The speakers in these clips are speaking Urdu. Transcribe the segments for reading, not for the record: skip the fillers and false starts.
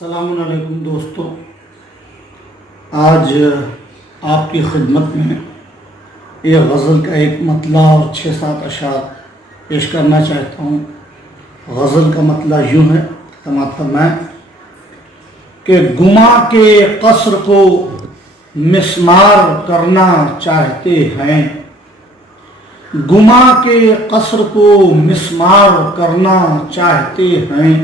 السلام علیکم دوستو، آج آپ کی خدمت میں یہ غزل کا ایک مطلع اور 6-7 اشعار پیش کرنا چاہتا ہوں۔ غزل کا مطلع یوں ہے، سماعت فرمائیں کہ گماں کے قصر کو مسمار کرنا چاہتے ہیں، گماں کے قصر کو مسمار کرنا چاہتے ہیں،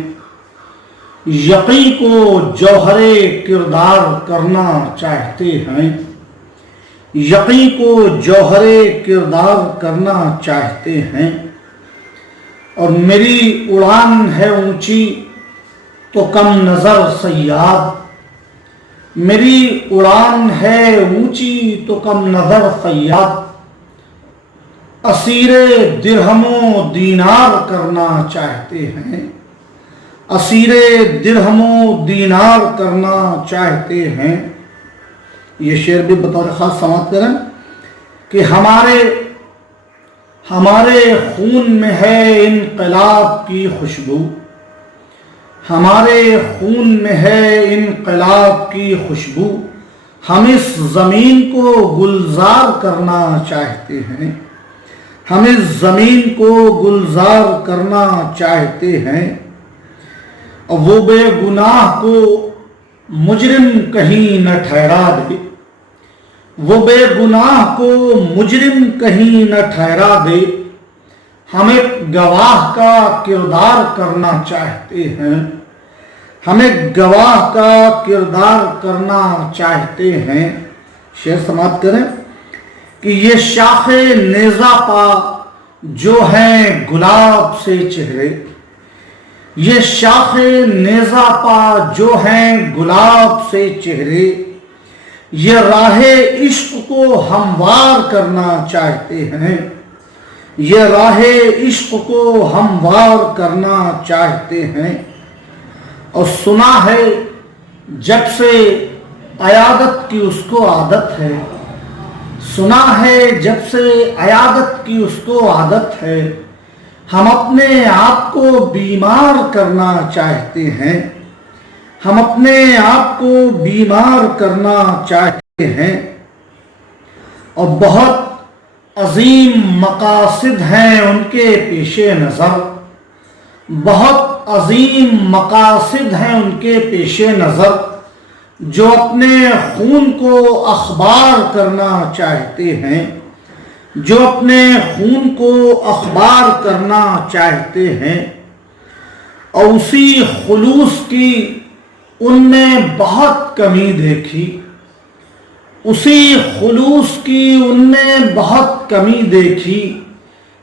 یقین کو جوہر کردار کرنا چاہتے ہیں، یقین کو جوہر کردار کرنا چاہتے ہیں۔ اور میری اڑان ہے اونچی تو کم نظر صیاد، میری اڑان ہے اونچی تو کم نظر صیاد، اسیر درہم و دینار کرنا چاہتے ہیں، اسیر درہم و دینار کرنا چاہتے ہیں۔ یہ شعر بھی بطور خاص سماعت کریں کہ ہمارے خون میں ہے انقلاب کی خوشبو، ہمارے خون میں ہے انقلاب کی خوشبو، ہم اس زمین کو گلزار کرنا چاہتے ہیں، ہم اس زمین کو گلزار کرنا چاہتے ہیں۔ وہ بے گناہ کو مجرم کہیں نہ ٹھہرا دے، وہ بے گناہ کو مجرم کہیں نہ ٹھہرا دے، ہم ایک گواہ کا کردار کرنا چاہتے ہیں، ہم ایک گواہ کا کردار کرنا چاہتے ہیں۔ شعر سماعت کریں کہ یہ شاخ نیزہ پا جو ہیں گلاب سے چہرے، یہ شاخ نیزہ پا جو ہیں گلاب سے چہرے، یہ راہ عشق کو ہموار کرنا چاہتے ہیں، یہ راہ عشق کو ہموار کرنا چاہتے ہیں۔ اور سنا ہے جب سے عیادت کی اس کو عادت ہے، سنا ہے جب سے عیادت کی اس کو عادت ہے، ہم اپنے آپ کو بیمار کرنا چاہتے ہیں، ہم اپنے آپ کو بیمار کرنا چاہتے ہیں۔ اور بہت عظیم مقاصد ہیں ان کے پیش نظر، بہت عظیم مقاصد ہیں ان کے پیش نظر، جو اپنے خون کو اخبار کرنا چاہتے ہیں، جو اپنے خون کو اخبار کرنا چاہتے ہیں۔ اور اسی خلوص کی ان نے بہت کمی دیکھی، اسی خلوص کی ان نے بہت کمی دیکھی،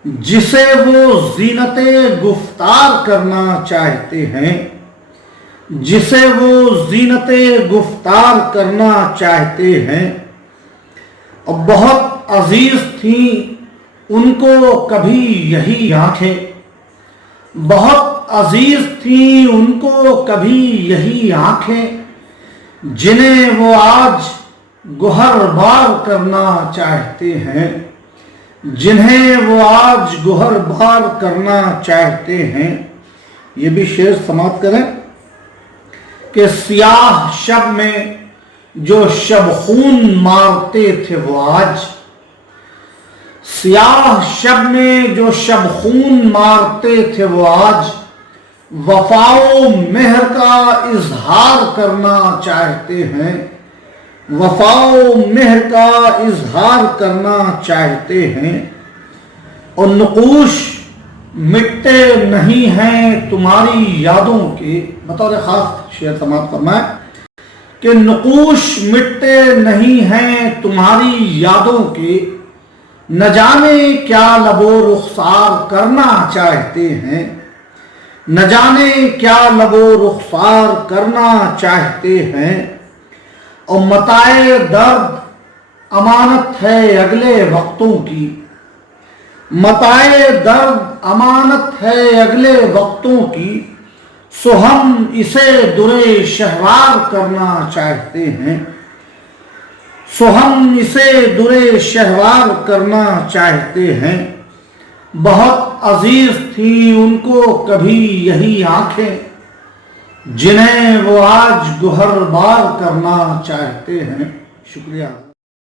جسے وہ زینت گفتار کرنا چاہتے ہیں، جسے وہ زینت گفتار کرنا چاہتے ہیں۔ اور بہت عزیز تھیں ان کو کبھی یہی آنکھیں، بہت عزیز تھیں ان کو کبھی یہی آنکھیں، جنہیں وہ آج گوہر بار کرنا چاہتے ہیں، جنہیں وہ آج گوہر بار کرنا چاہتے ہیں۔ یہ بھی شعر سماعت کریں کہ سیاہ شب میں جو شب خون مارتے تھے وہ آج، سیاہ شب میں جو شب خون مارتے تھے وہ آج، وفا و مہر کا اظہار کرنا چاہتے ہیں، وفا و مہر کا اظہار کرنا چاہتے ہیں۔ اور نقوش مٹتے نہیں ہیں تمہاری یادوں کے، بطور خاص شعر سماعت فرمائیں کہ نقوش مٹتے نہیں ہیں تمہاری یادوں کے، نہ جانے کیا لب و رخسار کرنا چاہتے ہیں، نہ جانے کیا لب و رخسار کرنا چاہتے ہیں۔ اور متاع درد امانت ہے اگلے وقتوں کی، متاع درد امانت ہے اگلے وقتوں کی، سو ہم اسے در شہوار کرنا چاہتے ہیں، سو ہم اسے در شہوار کرنا چاہتے ہیں۔ بہت عزیز تھی ان کو کبھی یہی آنکھیں، جنہیں وہ آج گہر بار کرنا چاہتے ہیں. شکریہ.